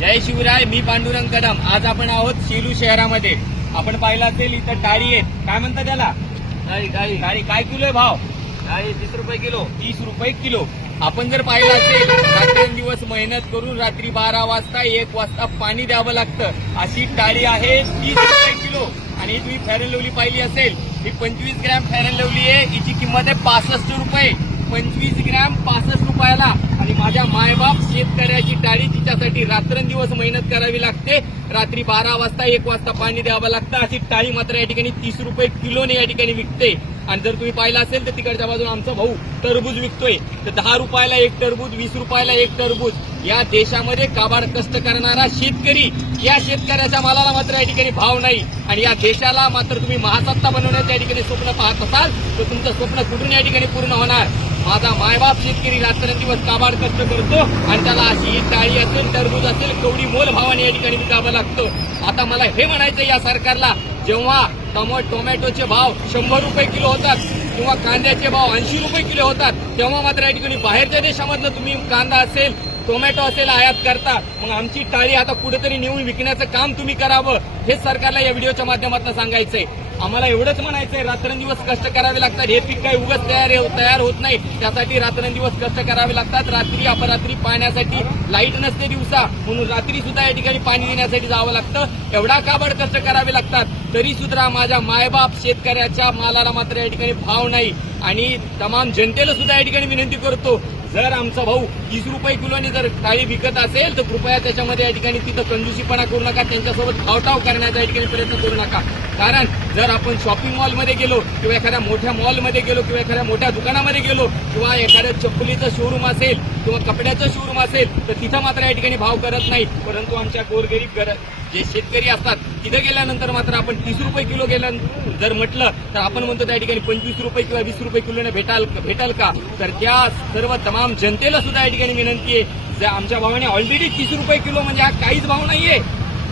जय शिवराय मी पांडुरंग कदम. आज आपण आहोत शेलू शहरामध्ये. आपण पाहिलं असेल इथं टाळी आहेत. काय म्हणतात त्याला? गाडी टाळी काय किलो आहे भाव? गाडी तीस रुपये किलो. तीस रुपये किलो. आपण जर पाहिलं असेल रात्रंदिवस मेहनत करून रात्री बारा वाजता एक वाजता पाणी द्यावं लागतं. अशी टाळी आहे तीस रुपये किलो. आणि ही तुम्ही फेअर लवली पाहिली असेल ही पंचवीस ग्रॅम फेअर लवली आहे. हिची किंमत आहे पासष्ट रुपये. पंचवीस ग्रॅम पासष्ट रुपयाला. आणि माझ्या मायबाप शेतकऱ्याची टाळी तिच्यासाठी रात्रंदिवस मेहनत करावी लागते. रात्री बारा वाजता एक वाजता पाणी द्यावं लागतं. अशी टाळी मात्र या ठिकाणी तीस रुपये किलोने या ठिकाणी विकते. आणि जर तुम्ही पाहिलं असेल तर तिकडच्या बाजूला आमचा भाऊ टरबूज विकतोय. तर दहा रुपयाला एक टरबूज वीस रुपयाला एक टरबूज. या देशामध्ये काबाड कष्ट करणारा शेतकरी या शेतकऱ्याच्या मालाला मात्र या ठिकाणी भाव नाही. आणि या देशाला मात्र तुम्ही महासत्ता बनवण्याचं या ठिकाणी स्वप्न पाहत असाल तर तुमचं स्वप्न कुठून या ठिकाणी पूर्ण होणार? माझा मायबाप शेतकरी रात्रंदिवस काबाड कष्ट करतो आणि त्याला अशी ही टाळी असेल टरबूज असेल केवढी मोल भावाने या ठिकाणी विकावं लागतं. आता मला हे म्हणायचं या सरकारला जेव्हा टमो टोमॅटोचे भाव शंभर रुपये किलो होतात किंवा कांद्याचे भाव ऐंशी रुपये किलो होतात तेव्हा मात्र या ठिकाणी बाहेरच्या देशामधनं तुम्ही कांदा असेल टोमॅटो असेल आयात करता मग आमची टाळी आता कुठेतरी नेऊन विकण्याचं काम तुम्ही करावं हेच सरकारला या व्हिडिओच्या माध्यमातून सांगायचंय. आम्हाला एवढंच म्हणायचं आहे रात्रंदिवस कष्ट करावे लागतात. हे पीक काही उगच तयार हो-, तयार होत नाही. त्यासाठी रात्रंदिवस कष्ट करावे लागतात. रात्री अपरात्री पाण्यासाठी लाइट नसते दिवसा. म्हणून रात्री सुद्धा या ठिकाणी पाणी देण्यासाठी जावं लागतं. एवढा काबड कष्ट करावे लागतात. तरी सुद्धा माझ्या मायबाप शेतकऱ्याच्या मालाला मात्र या ठिकाणी भाव नाही. आणि तमाम जनतेला सुद्धा या ठिकाणी विनंती करतो जर आमचा भाऊ तीस रुपये किलोने जर टाळी विकत असेल तर कृपया त्याच्यामध्ये या ठिकाणी तिथं कंजूसीपणा करू नका. त्यांच्यासोबत भावटाव करण्याचा या ठिकाणी प्रयत्न करू नका. कारण जर आपण शॉपिंग मॉलमध्ये गेलो किंवा एखाद्या मोठ्या मॉलमध्ये गेलो किंवा एखाद्या मोठ्या दुकानामध्ये गेलो किंवा एखाद्या चप्पलीचं शोरूम असेल किंवा कपड्याचं शोरूम असेल तर तिथं मात्र या ठिकाणी भाव करत नाही. परंतु आमच्या गोरगरीब गर जे शेतकरी असतात तिथं गेल्यानंतर मात्र आपण तीस रुपये किलो गेल्या जर म्हटलं तर आपण म्हणतो त्या ठिकाणी पंचवीस रुपये किंवा वीस रुपये किलोने भेटाल भेटाल का? तर त्या सर्व तमाम जनतेला सुद्धा या ठिकाणी विनंती आहे. जर आमच्या भावाने ऑलरेडी तीस रुपये किलो म्हणजे हा काहीच भाव नाहीये.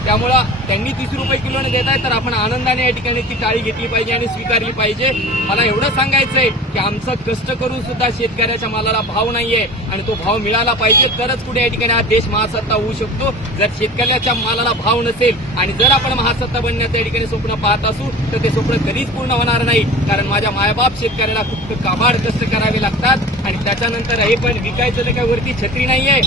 त्यामुळं त्यांनी तीस रुपये किलोने देत आहे तर आपण आनंदाने या ठिकाणी ती टाळी घेतली पाहिजे आणि स्वीकारली पाहिजे. मला एवढं सांगायचंय की आमचं कष्ट करून सुद्धा शेतकऱ्याच्या मालाला भाव नाहीये आणि तो भाव मिळाला पाहिजे तरच कुठे या ठिकाणी हा देश महासत्ता होऊ शकतो. जर शेतकऱ्याच्या मालाला भाव नसेल आणि जर आपण महासत्ता बनण्याचं या ठिकाणी स्वप्न पाहत असू तर ते स्वप्न कधीच पूर्ण होणार नाही. कारण माझ्या मायबाप शेतकऱ्याला खूप काबाड कष्ट करावे लागतात आणि त्याच्यानंतर हे पण विकायचं तर काय वरती छत्री नाहीये.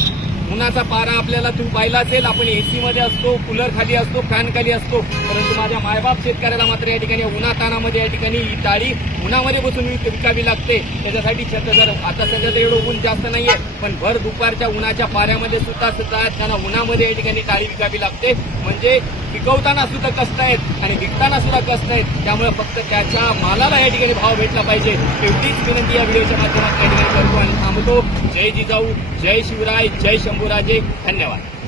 उन्हाचा पारा आपल्याला तू पाहिला असेल. आपण एसी मध्ये असतो कूलर खाली असतो फॅन खाली असतो. परंतु माझ्या मायबाप शेतकऱ्याला मात्र या ठिकाणी उन्हातानामध्ये या ठिकाणी ही टाळी उन्हामध्ये बसून विक- विकावी लागते. त्याच्यासाठी छत जर आता सध्या तर एवढं ऊन जास्त नाहीये पण भर दुपारच्या उन्हाच्या पाऱ्यामध्ये सुद्धा सुद्धा त्यांना उन्हामध्ये या ठिकाणी टाळी विकावी लागते. म्हणजे पिकवताना सुद्धा कष्ट आहेत आणि विकताना सुद्धा कष्ट आहेत. त्यामुळे फक्त त्याच्या मालाला या ठिकाणी भाव भेटला पाहिजे. एवढीच विनंती या व्हिडिओच्या माध्यमातून या ठिकाणी करतो आणि थांबतो. जय जिजाऊ जय शिवराय जय शंभर शंभूराजे धन्यवाद.